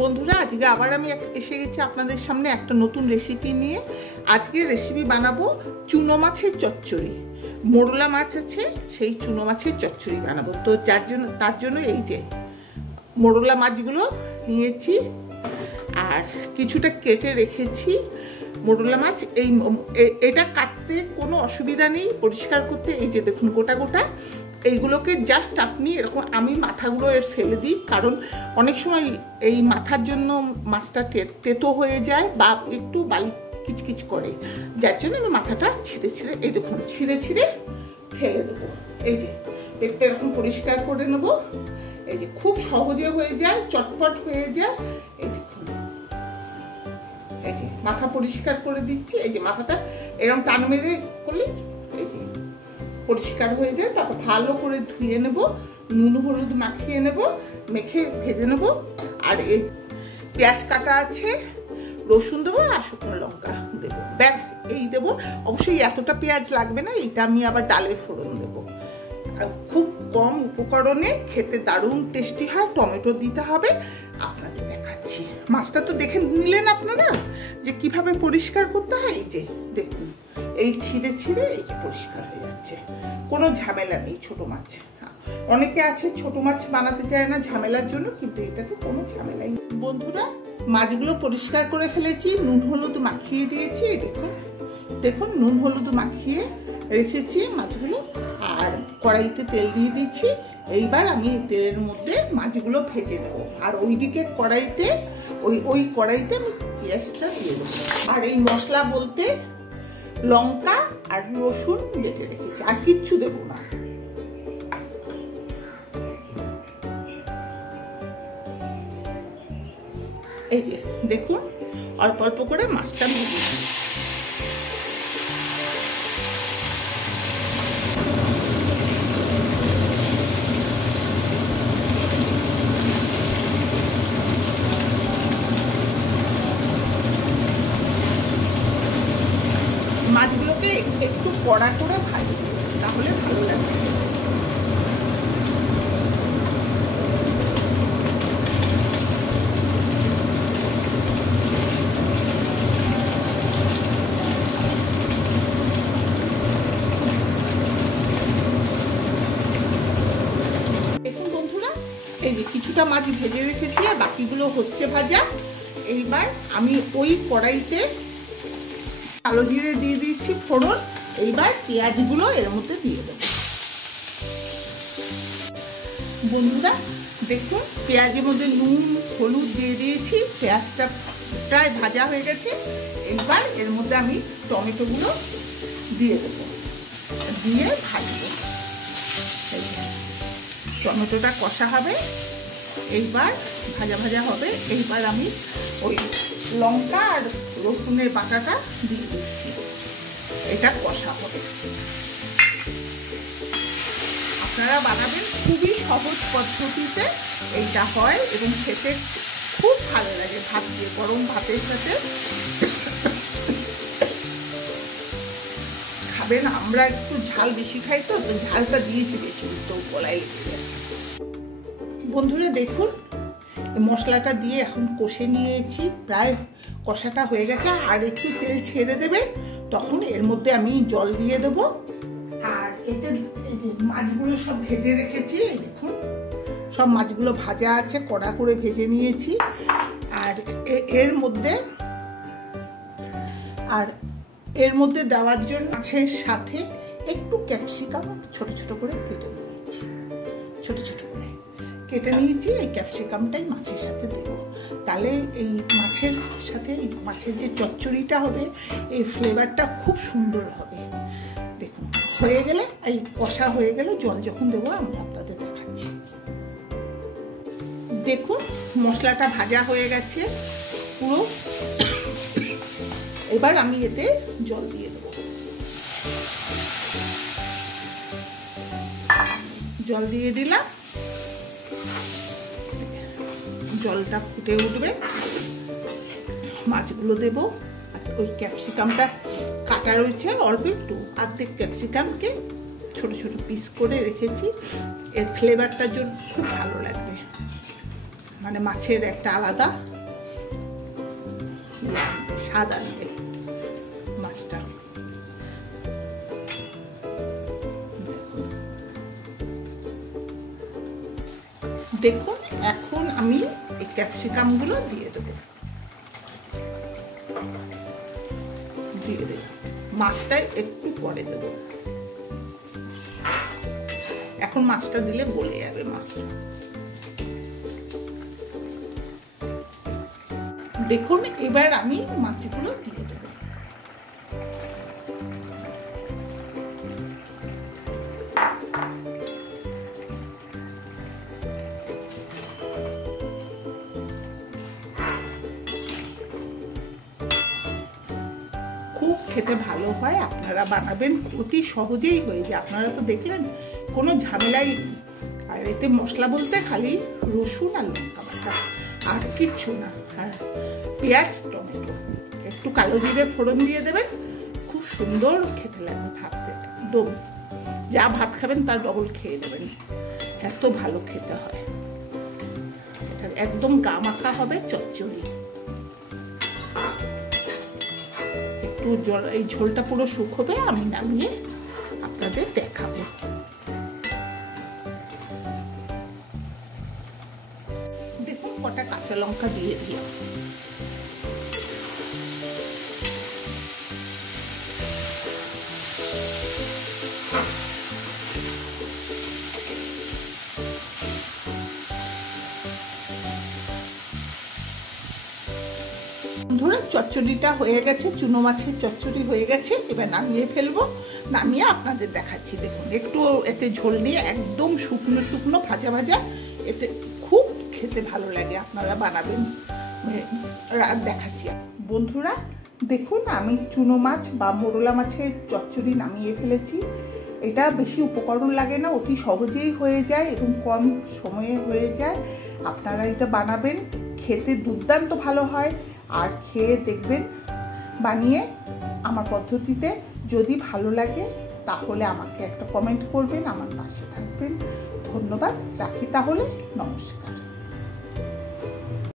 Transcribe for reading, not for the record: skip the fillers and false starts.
বন্ধুরা, আজকে আবার আমি এসে গেছি আপনাদের সামনে একটা নতুন রেসিপি নিয়ে। আজকে রেসিপি বানাবো চুনো মাছের চচ্চড়ি। মোরলা মাছ আছে, সেই চুনো মাছের চচ্চড়ি বানাবো। তো তার জন্য এই যে মোরলা মাছগুলো নিয়েছি আর কিছুটা কেটে রেখেছি। মোরলা মাছ এটা কাটতে কোনো অসুবিধা নেই, পরিষ্কার করতে। এই যে দেখুন গোটা গোটা, এইগুলোকে জাস্ট আপনি এরকম, আমি মাথাগুলো এর ফেলে দিই, কারণ অনেক সময় এই মাথার জন্য মাছটা তেতো হয়ে যায় বা একটু বালি কিচকিচ করে, যার জন্য আমি মাথাটা ছিঁড়ে এই দেখুন ছিঁড়ে ফেলে দেবো। এই যে পেটটা এরকম পরিষ্কার করে নেবো। এই যে খুব সহজে হয়ে যায়, চটপট হয়ে যায়। এই দেখুন, এই যে মাথা পরিষ্কার করে দিচ্ছি। এই যে মাথাটা এরকম টান মেরে করলে এই যে পরিষ্কার হয়ে যায়। তারপর ভালো করে ধুয়ে নেব, নুন হলুদ মাখিয়ে নেব, মেখে ভেজে নেব। আর এই পেঁয়াজ কাটা আছে, রসুন দেবো আর শুকনো লঙ্কা দেবো, ব্যাস এই দেবো। অবশ্যই এতটা পেঁয়াজ লাগবে না, এইটা আমি আবার ডালের ফোড়ন দেবো। খুব কম উপকরণে খেতে দারুণ টেস্টি হয়। টমেটো দিতে হবে, আপনাদের দেখাচ্ছি। মাছটা তো দেখে নিলেন আপনারা যে কিভাবে পরিষ্কার করতে হয়। এই যে দেখুন, এই ছিঁড়ে এই যে পরিষ্কার হয়ে যাচ্ছে, কোনো ঝামেলা নেই। ছোট মাছ, অনেকে আছে ছোট মাছ বানাতে চায় না ঝামেলার জন্য, কিন্তু এটাতে কোনো ঝামেলাই নেই। বন্ধুরা, মাছগুলো পরিষ্কার করে ফেলেছি, নুন হলুদ মাখিয়ে দিয়েছি। এই দেখুন নুন হলুদ মাখিয়ে রেখেছি মাছগুলো। আর কড়াইতে তেল দিয়ে দিচ্ছি। এইবার আমি তেলের মধ্যে মাছগুলো ভেজে নেব। আর ওইদিকে কড়াইতে ওই কড়াইতে আমি পেঁয়াজটা দিয়ে দেবো। আর এই মশলা বলতে লঙ্কা আর রসুন বেটে রেখেছি, আর কিচ্ছু দেবো না। এই যে দেখুন, অল্প অল্প করে মাছটা ভেজে মাছগুলোকে একটু কড়া করে ভাজি, তাহলে ভালো লাগবে। দেখুন বন্ধুরা, এই যে কিছুটা মাছ ভেজে রেখেছি, বাকিগুলো হচ্ছে ভাজা। এইবার আমি ওই কড়াইতে কালো জিরে দিয়ে দিচ্ছি ফোড়ন। এইবার পেঁয়াজগুলো এর মধ্যে দিয়ে দেব। বন্ধুরা দেখুন, পেঁয়াজের মধ্যে নুন হলুদ দিয়ে দিয়েছি, পেঁয়াজটা প্রায় ভাজা হয়ে গেছে। এইবার এর মধ্যে আমি টমেটোগুলো দিয়ে দেব, দিয়ে ভাজবো। টমেটোটা কষা হবে, এইবার ভাজা ভাজা হবে। এইবার আমি ওই লঙ্কা আর রসুনের বাটাটা দিয়ে দিচ্ছি, এটা কষা হবে। আপনারা বানাবেন, খুবই সহজ পদ্ধতিতে এইটা হয় এবং খেতে খুব ভালো লাগে। ভাত দিয়ে, গরম ভাতের সাথে খাবেন। আমরা একটু ঝাল বেশি খাই, তো ঝালটা দিয়েছি বেশি, তো গলায় লেগে গেছে। বন্ধুরা দেখুন, মশলাটা দিয়ে এখন কষে নিয়েছি, প্রায় কষাটা হয়ে গেছে। আর একটু তেল ছেড়ে দেবে, তখন এর মধ্যে আমি জল দিয়ে দেব। আর এতে এই যে মাছগুলো সব ভেজে রেখেছি, এই দেখুন সব মাছগুলো ভাজা আছে, কড়া করে ভেজে নিয়েছি। আর এর মধ্যে দেওয়ার জন্য মাছের সাথে একটু ক্যাপসিকাম ছোট ছোট করে কেটে নিয়েছি, ছোট ছোট করে কেটে নিয়েছি। এই ক্যাপসিকামটাই মাছের সাথে দেব, তাহলে এই মাছের সাথে মাছের যে চচ্চড়িটা হবে, এই ফ্লেভারটা খুব সুন্দর হবে। দেখুন হয়ে গেলে, এই কষা হয়ে গেলে জল যখন দেবো আমি আপনাদের দেখাচ্ছি। দেখুন মশলাটা ভাজা হয়ে গেছে পুরো। এবার আমি এতে জল দিয়ে দেবো। জল দিয়ে দিলাম, জলটা ফুটে উঠবে, মাছগুলো দেবো। ওই ক্যাপসিকামটা কাটা রয়েছে অল্প একটু, অর্ধেক ক্যাপসিকামকে ছোট ছোট পিস করে রেখেছি, এর ফ্লেভারটার জন্য খুব ভালো লাগবে। মানে মাছের একটা আলাদা স্বাদ আসবে মাছটা। দেখুন এখন আমি এই ক্যাপসিকামগুলো দিয়ে দেবো, মাছটা একটু পরে দেবো। এখন মাছটা দিলে গলে যাবে মাছটা। দেখুন এবার আমি মাছগুলো দিয়ে দেবো। খুব খেতে ভালো হয়, আপনারা বানাবেন, অতি সহজেই হয়ে যায়। আপনারা তো দেখলেন কোনো ঝামেলাই নেই। আর এতে মশলা বলতে খালি রসুন আর লঙ্কা বাটা, আর কিচ্ছু না। হ্যাঁ, পেঁয়াজ টমেটো একটু কালো জিরে ফোড়ন দিয়ে দেবেন, খুব সুন্দর খেতে লাগবে। ভাত একদম যা ভাত খাবেন তার ডবল খেয়ে দেবেন, এত ভালো খেতে হয়। এটা একদম গা মাখা হবে চচ্চড়ি। একটু জল, এই ঝোলটা পুরো শুকোবে, আমি নামিয়ে আপনাদের দেখাবো। দেখুন কটা কাঁচা লঙ্কা দিয়ে দিই। ধরে চচ্চড়িটা হয়ে গেছে, চুনো মাছের চচ্চড়ি হয়ে গেছে। এবার নামিয়ে ফেলবো, নামিয়ে আপনাদের দেখাচ্ছি। দেখুন একটু এতে ঝোল নিয়ে একদম শুকনো শুকনো ভাজা ভাজা, এতে খুব খেতে ভালো লাগে। আপনারা বানাবেন, দেখাচ্ছি। বন্ধুরা দেখুন আমি চুনো মাছ বা মোরলা মাছের চচ্চড়ি নামিয়ে ফেলেছি। এটা বেশি উপকরণ লাগে না, অতি সহজেই হয়ে যায় এবং কম সময়ে হয়ে যায়। আপনারা এটা বানাবেন, খেতে দুর্দান্ত ভালো হয়। আর খেয়ে দেখবেন বানিয়ে আমার পদ্ধতিতে। যদি ভালো লাগে তাহলে আমাকে একটা কমেন্ট করবেন, আমার পাশে থাকবেন। ধন্যবাদ, রাখি তাহলে, নমস্কার।